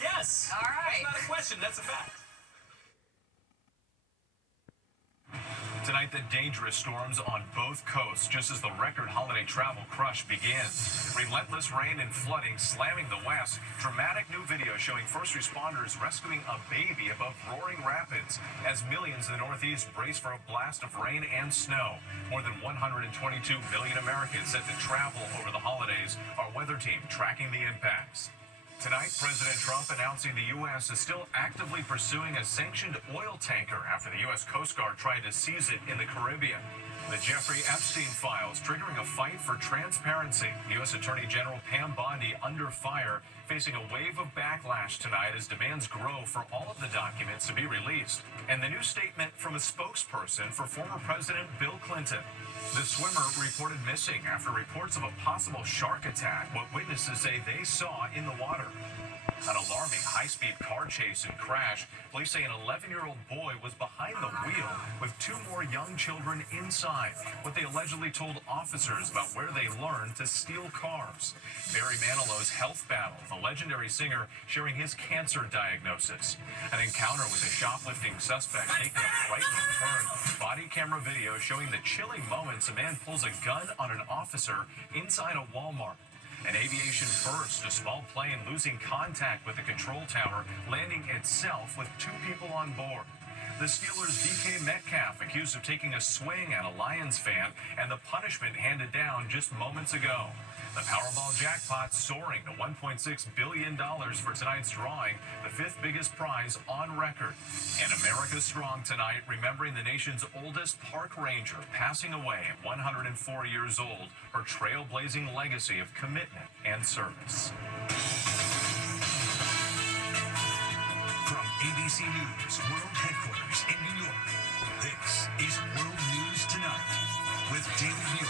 Yes. All right. That's not a question. That's a fact. Tonight, the dangerous storms on both coasts, just as the record holiday travel crush begins. Relentless rain and flooding slamming the west. Dramatic new video showing first responders rescuing a baby above roaring rapids as millions in the Northeast brace for a blast of rain and snow. More than 122 million Americans set to travel over the holidays. Our weather team tracking the impacts. Tonight, President Trump announcing the U.S. is still actively pursuing a sanctioned oil tanker after the U.S. Coast Guard tried to seize it in the Caribbean. The Jeffrey Epstein files triggering a fight for transparency. U.S. Attorney General Pam Bondi under fire, facing a wave of backlash tonight as demands grow for all of the documents to be released. And the new statement from a spokesperson for former President Bill Clinton. The swimmer reported missing after reports of a possible shark attack, what witnesses say they saw in the water. An alarming high-speed car chase and crash. Police say an 11-year-old boy was behind the wheel with two more young children inside. What they allegedly told officers about where they learned to steal cars. Barry Manilow's health battle, the legendary singer sharing his cancer diagnosis. An encounter with a shoplifting suspect taking a frightening turn. Body camera video showing the chilling moments a man pulls a gun on an officer inside a Walmart. An aviation first, a small plane losing contact with the control tower, landing itself with two people on board. The Steelers' DK Metcalf accused of taking a swing at a Lions fan, and the punishment handed down just moments ago. The Powerball jackpot soaring to $1.6 billion for tonight's drawing, the fifth biggest prize on record. And America Strong tonight, remembering the nation's oldest park ranger passing away at 104 years old, her trailblazing legacy of commitment and service. From ABC News World Headquarters in New York, this is World News Tonight with David Muir.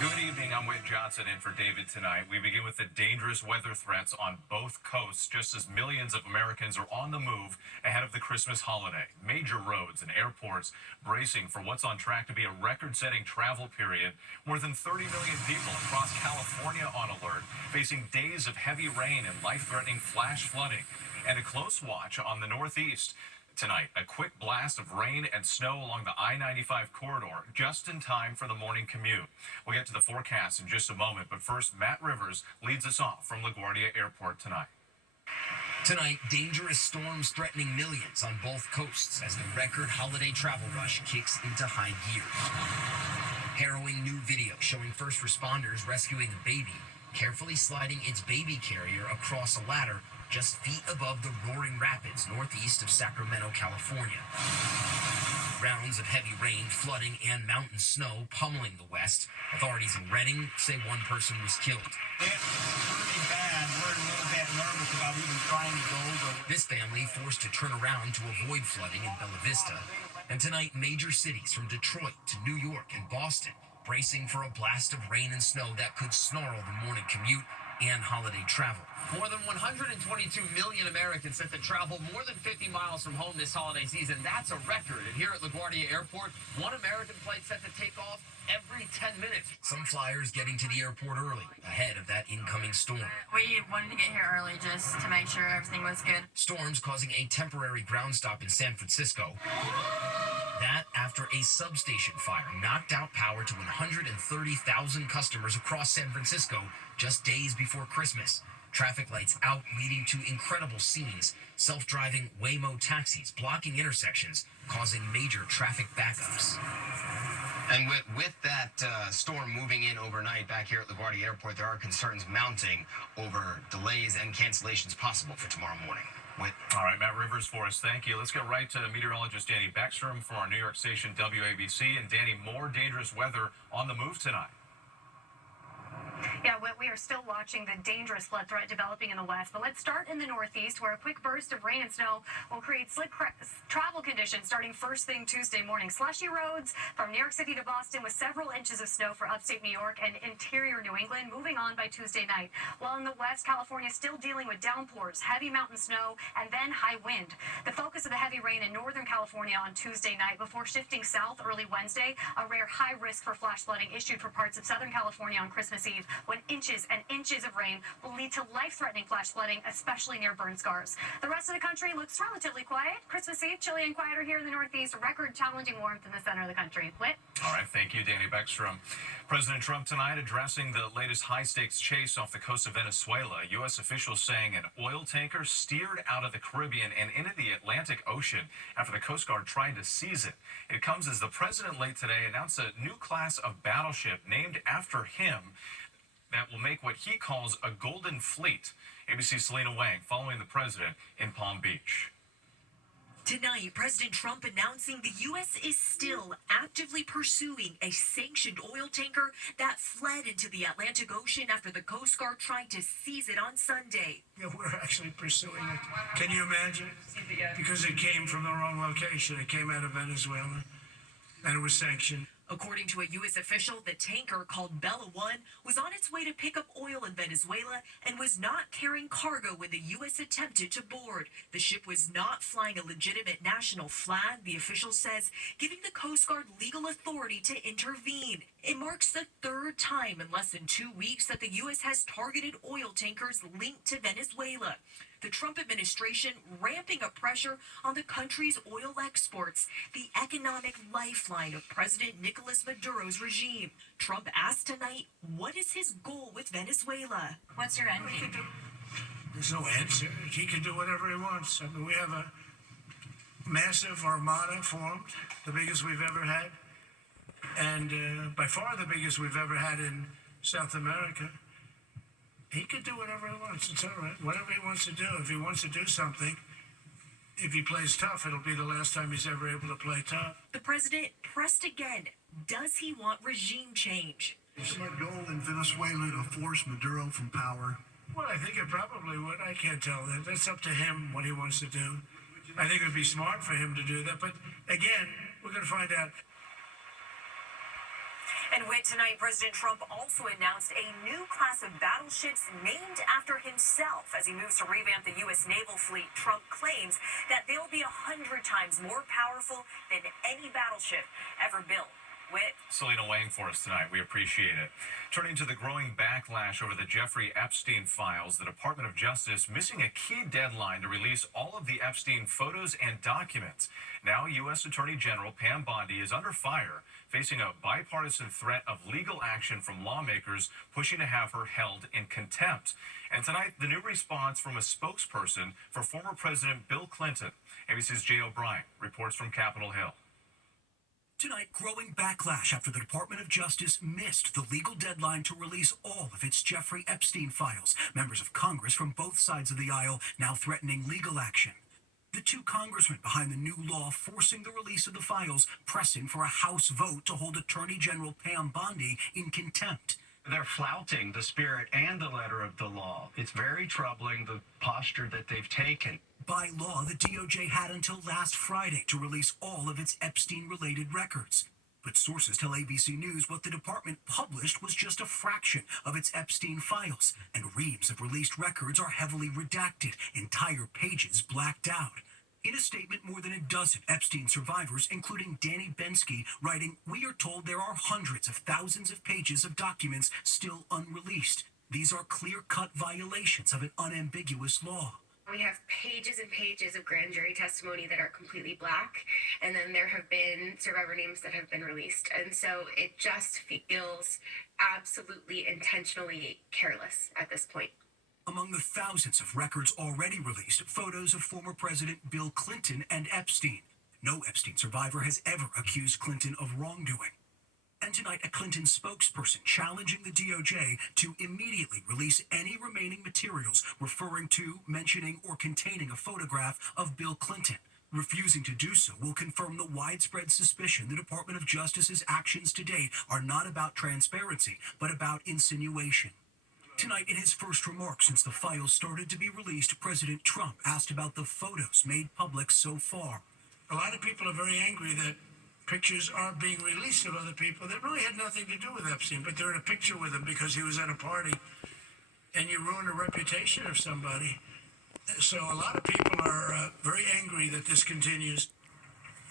Good evening, I'm Whit Johnson in for David tonight. We begin with the dangerous weather threats on both coasts, just as millions of Americans are on the move ahead of the Christmas holiday. Major roads and airports bracing for what's on track to be a record-setting travel period. More than 30 million people across California on alert, facing days of heavy rain and life-threatening flash flooding. And a close watch on the Northeast. Tonight, a quick blast of rain and snow along the I-95 corridor, just in time for the morning commute. We'll get to the forecast in just a moment, but first, Matt Rivers leads us off from LaGuardia Airport tonight. Tonight, dangerous storms threatening millions on both coasts as the record holiday travel rush kicks into high gear. Harrowing new video showing first responders rescuing a baby, carefully sliding its baby carrier across a ladder just feet above the roaring rapids northeast of Sacramento, California. Rounds of heavy rain, flooding, and mountain snow pummeling the west. Authorities in Redding say one person was killed. It's really bad. We're a little bit nervous about even trying to go over. This family forced to turn around to avoid flooding in Bella Vista. And tonight, major cities from Detroit to New York and Boston bracing for a blast of rain and snow that could snarl the morning commute and holiday travel. More than 122 million Americans set to travel more than 50 miles from home this holiday season. That's a record. And here at LaGuardia Airport, one American flight set to take off every 10 minutes. Some flyers getting to the airport early, ahead of that incoming storm. We wanted to get here early just to make sure everything was good. Storms causing a temporary ground stop in San Francisco. That after a substation fire knocked out power to 130,000 customers across San Francisco just days before Christmas. Traffic lights out, leading to incredible scenes. Self-driving Waymo taxis blocking intersections, causing major traffic backups. And with that storm moving in overnight back here at LaGuardia Airport, there are concerns mounting over delays and cancellations possible for tomorrow morning. All right, Matt Rivers for us. Thank you. Let's get right to meteorologist Danny Beckstrom from our New York station WABC. And Danny, more dangerous weather on the move tonight. Yeah, we are still watching the dangerous flood threat developing in the west. But let's start in the northeast, where a quick burst of rain and snow will create slick travel conditions starting first thing Tuesday morning. Slushy roads from New York City to Boston with several inches of snow for upstate New York and interior New England, moving on by Tuesday night. While in the west, California still dealing with downpours, heavy mountain snow, and then high wind. The focus of the heavy rain in northern California on Tuesday night before shifting south early Wednesday. A rare high risk for flash flooding issued for parts of Southern California on Christmas Eve. when inches and inches of rain will lead to life-threatening flash flooding, especially near burn scars. The rest of the country looks relatively quiet. Christmas Eve, chilly and quieter here in the Northeast. Record challenging warmth in the center of the country. Whit? All right, thank you, Danny Beckstrom. President Trump tonight addressing the latest high-stakes chase off the coast of Venezuela. U.S. officials saying an oil tanker steered out of the Caribbean and into the Atlantic Ocean after the Coast Guard tried to seize it. It comes as the president late today announced a new class of battleship named after him that will make what he calls a golden fleet. ABC's Selena Wang following the president in Palm Beach. Tonight, President Trump announcing the U.S. is still actively pursuing a sanctioned oil tanker that fled into the Atlantic Ocean after the Coast Guard tried to seize it on Sunday. Yeah, we're actually pursuing it. Can you imagine? Because it came from the wrong location. It came out of Venezuela, and it was sanctioned. According to a U.S. official, the tanker called Bella One was on its way to pick up oil in Venezuela and was not carrying cargo when the U.S. attempted to board. The ship was not flying a legitimate national flag, the official says, giving the Coast Guard legal authority to intervene. It marks the third time in less than 2 weeks that the U.S. has targeted oil tankers linked to Venezuela. The Trump administration ramping up pressure on the country's oil exports, the economic lifeline of President Nicolas Maduro's regime. Trump asked tonight, what is his goal with Venezuela? What's your end game? There's no answer. He can do whatever he wants. I mean, we have a massive armada formed, the biggest we've ever had, and by far the biggest we've ever had in South America. He can do whatever he wants. It's all right. Whatever he wants to do. If he wants to do something, if he plays tough, it'll be the last time he's ever able to play tough. The president pressed again. Does he want regime change? Is our goal in Venezuela to force Maduro from power? Well, I think it probably would. I can't tell that. That's up to him what he wants to do. I think it would be smart for him to do that. But again, we're going to find out. And with tonight, President Trump also announced a new class of battleships named after himself as he moves to revamp the U.S. naval fleet. Trump claims that they'll be 100 times more powerful than any battleship ever built. With Selena Wang for us tonight. We appreciate it. Turning to the growing backlash over the Jeffrey Epstein files, the Department of Justice missing a key deadline to release all of the Epstein photos and documents. Now, U.S. Attorney General Pam Bondi is under fire, facing a bipartisan threat of legal action from lawmakers pushing to have her held in contempt. And tonight, the new response from a spokesperson for former President Bill Clinton. ABC's Jay O'Brien reports from Capitol Hill. Tonight, growing backlash after the Department of Justice missed the legal deadline to release all of its Jeffrey Epstein files. Members of Congress from both sides of the aisle now threatening legal action. The two congressmen behind the new law forcing the release of the files, pressing for a House vote to hold Attorney General Pam Bondi in contempt. They're flouting the spirit and the letter of the law. It's very troubling, the posture that they've taken. By law, the DOJ had until last Friday to release all of its Epstein-related records. But sources tell ABC News what the department published was just a fraction of its Epstein files, and reams of released records are heavily redacted, entire pages blacked out. In a statement, more than a dozen Epstein survivors, including Danny Bensky, writing, "We are told there are hundreds of thousands of pages of documents still unreleased. These are clear-cut violations of an unambiguous law." We have pages and pages of grand jury testimony that are completely black, and then there have been survivor names that have been released. And so it just feels absolutely intentionally careless at this point. Among the thousands of records already released, photos of former President Bill Clinton and Epstein. No Epstein survivor has ever accused Clinton of wrongdoing. And tonight, a Clinton spokesperson challenging the DOJ to immediately release any remaining materials referring to, mentioning, or containing a photograph of Bill Clinton. Refusing to do so will confirm the widespread suspicion the Department of Justice's actions to date are not about transparency, but about insinuation. Tonight, in his first remarks since the files started to be released, President Trump asked about the photos made public so far. A lot of people are very angry that pictures are being released of other people that really had nothing to do with Epstein, but they're in a picture with him because he was at a party, and you ruin the reputation of somebody. So a lot of people are very angry that this continues.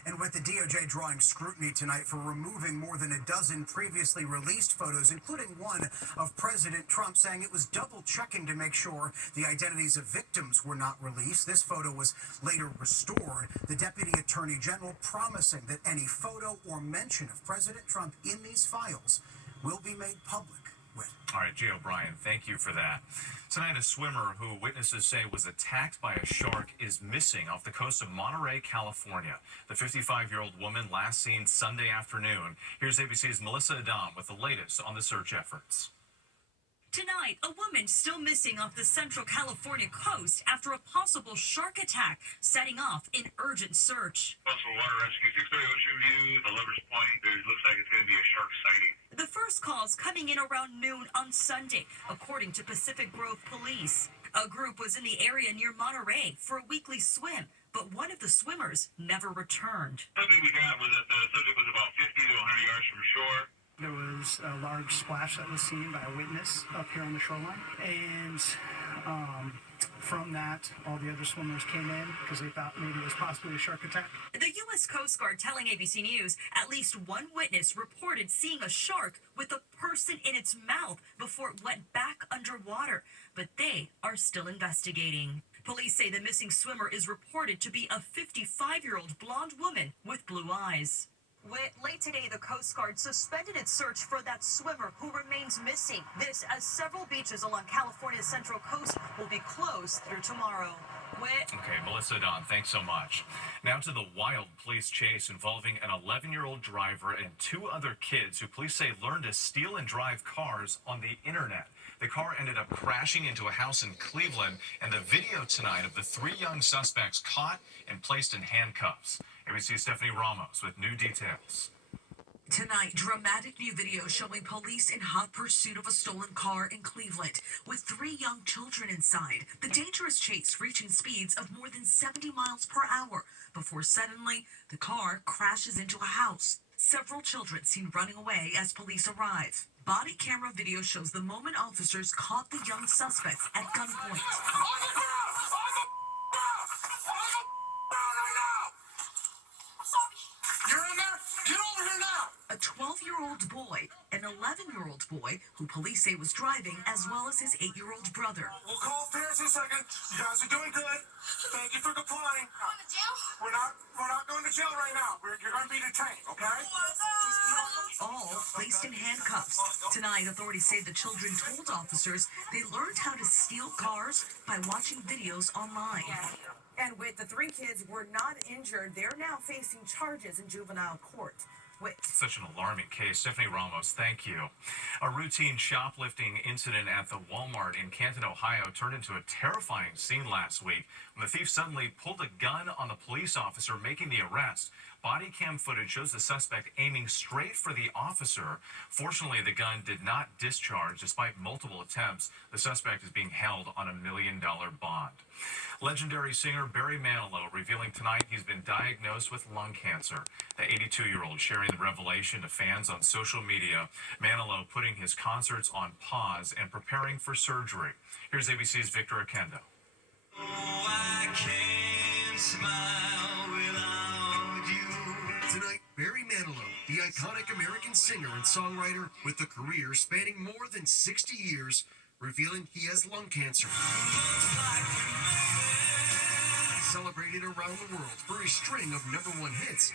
And with the DOJ drawing scrutiny tonight for removing more than a dozen previously released photos, including one of President Trump saying it was double-checking to make sure the identities of victims were not released. This photo was later restored. The Deputy Attorney General promising that any photo or mention of President Trump in these files will be made public. All right, Jay O'Brien, thank you for that. Tonight, a swimmer who witnesses say was attacked by a shark is missing off the coast of Monterey, California. The 55-year-old woman last seen Sunday afternoon. Here's ABC's Melissa Adam with the latest on the search efforts. Tonight, a woman still missing off the Central California coast after a possible shark attack, setting off an urgent search. Coastal Water Rescue 630 Ocean View, the Lover's Point. There looks like it's going to be a shark sighting. The first calls coming in around noon on Sunday, according to Pacific Grove Police. A group was in the area near Monterey for a weekly swim, but one of the swimmers never returned. Something we got was that the subject was about 50 to 100 yards from shore. There was a large splash that was seen by a witness up here on the shoreline. And from that, all the other swimmers came in because they thought maybe it was possibly a shark attack. The U.S. Coast Guard telling ABC News at least one witness reported seeing a shark with a person in its mouth before it went back underwater. But they are still investigating. Police say the missing swimmer is reported to be a 55-year-old blonde woman with blue eyes. Late today, the Coast Guard suspended its search for that swimmer who remains missing. This as several beaches along California's central coast will be closed through tomorrow. Okay, Melissa Don, thanks so much. Now to the wild police chase involving an 11-year-old driver and two other kids who police say learned to steal and drive cars on the internet. The car ended up crashing into a house in Cleveland, and the video tonight of the three young suspects caught and placed in handcuffs. ABC's Stephanie Ramos with new details. Tonight, dramatic new video showing police in hot pursuit of a stolen car in Cleveland with three young children inside. The dangerous chase reaching speeds of more than 70 miles per hour before suddenly the car crashes into a house. Several children seen running away as police arrive. Body camera video shows the moment officers caught the young suspects at gunpoint. A 12-year-old boy, an 11-year-old boy who police say was driving, as well as his 8-year-old brother. We'll call parents in a second. You guys are doing good. Thank you for complying. Going to jail? We're not going to jail right now. You're going to be detained, okay? All placed in handcuffs. Tonight, authorities say the children told officers they learned how to steal cars by watching videos online. And with the three kids were not injured, they're now facing charges in juvenile court. Such an alarming case. Stephanie Ramos, thank you. A routine shoplifting incident at the Walmart in Canton, Ohio turned into a terrifying scene last week when the thief suddenly pulled a gun on the police officer making the arrest. Body cam footage shows the suspect aiming straight for the officer. Fortunately, the gun did not discharge despite multiple attempts. The suspect is being held on $1 million bond. Legendary singer Barry Manilow revealing tonight he's been diagnosed with lung cancer. The 82-year-old sharing the revelation to fans on social media. Manilow putting his concerts on pause and preparing for surgery. Here's ABC's Victor Akendo. Oh, I can't smile without you. Tonight, Barry Manilow, the iconic American singer and songwriter with a career spanning more than 60 years, revealing he has lung cancer. Celebrated around the world for a string of #1 hits,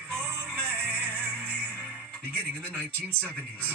beginning in the 1970s.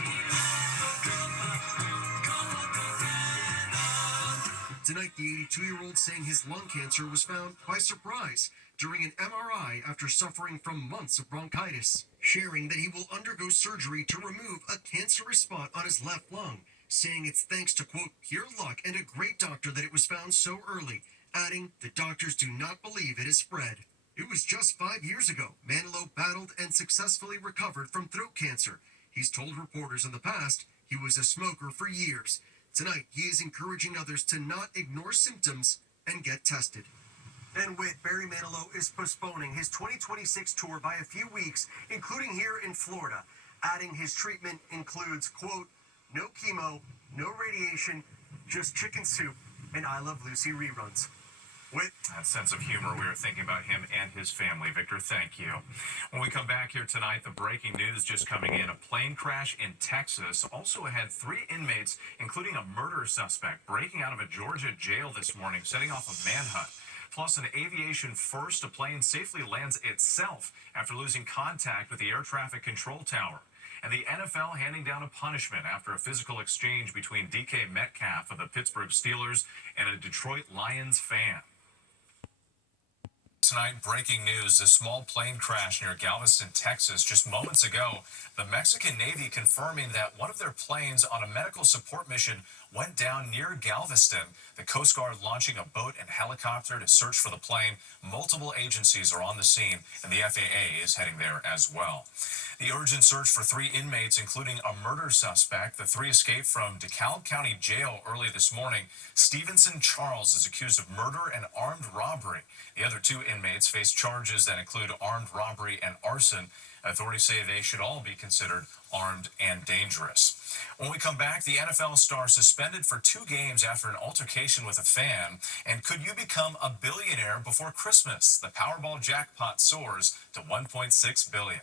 Tonight, the 82-year-old saying his lung cancer was found by surprise during an MRI after suffering from months of bronchitis, sharing that he will undergo surgery to remove a cancerous spot on his left lung, saying it's thanks to, quote, pure luck and a great doctor that it was found so early, adding the doctors do not believe it has spread. It was just 5 years ago Manilow battled and successfully recovered from throat cancer. He's told reporters in the past he was a smoker for years. Tonight, he is encouraging others to not ignore symptoms and get tested. And with Barry Manilow is postponing his 2026 tour by a few weeks, including here in Florida, adding his treatment includes, quote, no chemo, no radiation, just chicken soup, and I Love Lucy reruns. That sense of humor, we were thinking about him and his family. Victor, thank you. When we come back here tonight, the breaking news just coming in. A plane crash in Texas also had 3 inmates, including a murder suspect, breaking out of a Georgia jail this morning, setting off a manhunt. Plus, an aviation first, a plane safely lands itself after losing contact with the air traffic control tower. And the NFL handing down a punishment after a physical exchange between DK Metcalf of the Pittsburgh Steelers and a Detroit Lions fan. Tonight, breaking news, a small plane crash near Galveston, Texas, just moments ago. The Mexican Navy confirming that one of their planes on a medical support mission went down near Galveston. The Coast Guard launching a boat and helicopter to search for the plane. Multiple agencies are on the scene, and the FAA is heading there as well. The urgent search for 3 inmates, including a murder suspect. The 3 escaped from DeKalb County Jail early this morning. Stevenson Charles is accused of murder and armed robbery. The other 2 inmates face charges that include armed robbery and arson. Authorities say they should all be considered armed and dangerous. When we come back, the NFL star suspended for 2 games after an altercation with a fan. And could you become a billionaire before Christmas? The Powerball jackpot soars to $1.6 billion.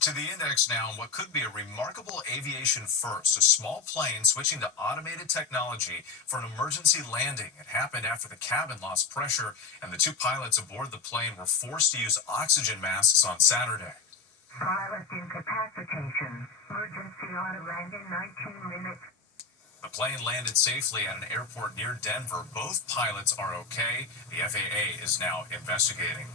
To the index now, what could be a remarkable aviation first, a small plane switching to automated technology for an emergency landing. It happened after the cabin lost pressure and the 2 pilots aboard the plane were forced to use oxygen masks on Saturday. Pilot incapacitation. Emergency auto landing 19 minutes. The plane landed safely at an airport near Denver. Both pilots are okay. The FAA is now investigating.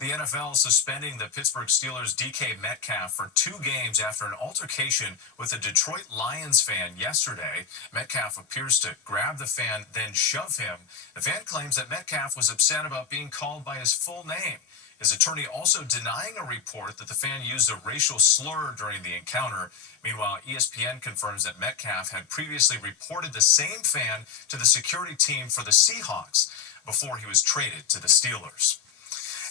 The NFL suspending the Pittsburgh Steelers' DK Metcalf for 2 games after an altercation with a Detroit Lions fan yesterday. Metcalf appears to grab the fan, then shove him. The fan claims that Metcalf was upset about being called by his full name. His attorney also denying a report that the fan used a racial slur during the encounter. Meanwhile, ESPN confirms that Metcalf had previously reported the same fan to the security team for the Seahawks before he was traded to the Steelers.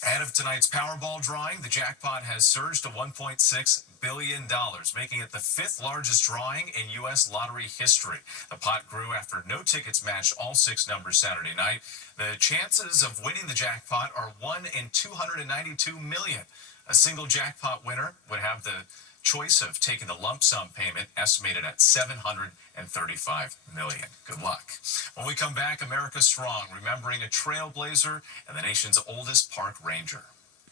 Ahead of tonight's Powerball drawing, the jackpot has surged to $1.6 billion, making it the 5th largest drawing in U.S. lottery history. The pot grew after no tickets matched all 6 numbers Saturday night. The chances of winning the jackpot are 1 in 292 million. A single jackpot winner would have the choice of taking the lump sum payment, estimated at $735 million. Good luck. When we come back, America Strong, remembering a trailblazer and the nation's oldest park ranger.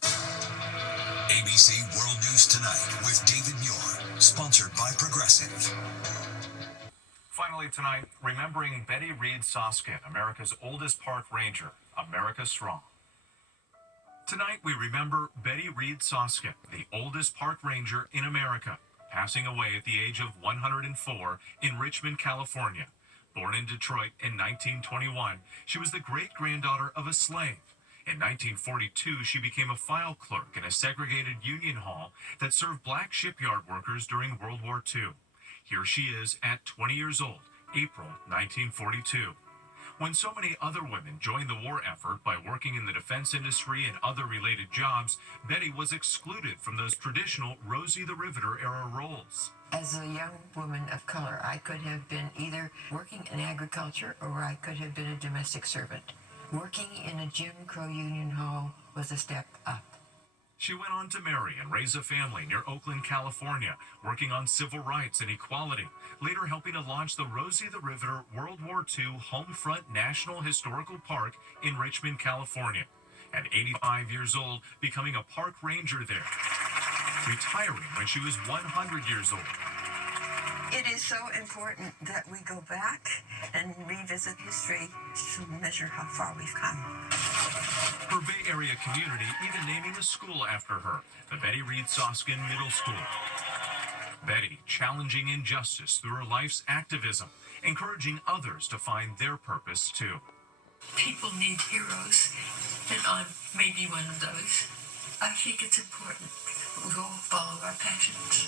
ABC World News Tonight with David Muir, sponsored by Progressive. Finally tonight, remembering Betty Reed Soskin, America's oldest park ranger. America Strong. Tonight, we remember Betty Reed Soskin, the oldest park ranger in America, passing away at the age of 104 in Richmond, California. Born in Detroit in 1921, she was the great-granddaughter of a slave. In 1942, she became a file clerk in a segregated union hall that served black shipyard workers during World War II. Here she is at 20 years old, April 1942. When so many other women joined the war effort by working in the defense industry and other related jobs, Betty was excluded from those traditional Rosie the Riveter era roles. As a young woman of color, I could have been either working in agriculture or I could have been a domestic servant. Working in a Jim Crow union hall was a step up. She went on to marry and raise a family near Oakland, California, working on civil rights and equality, later helping to launch the Rosie the Riveter World War II Homefront National Historical Park in Richmond, California. At 85 years old, becoming a park ranger there, retiring when she was 100 years old. It is so important that we go back and revisit history to measure how far we've come. Her Bay Area community even naming a school after her, the Betty Reed Soskin Middle School. Betty challenging injustice through her life's activism, encouraging others to find their purpose too. People need heroes, and I may be one of those. I think it's important we all follow our passions.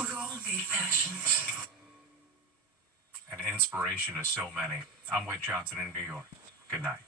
We all need passions. An inspiration to so many. I'm Whit Johnson in New York. Good night.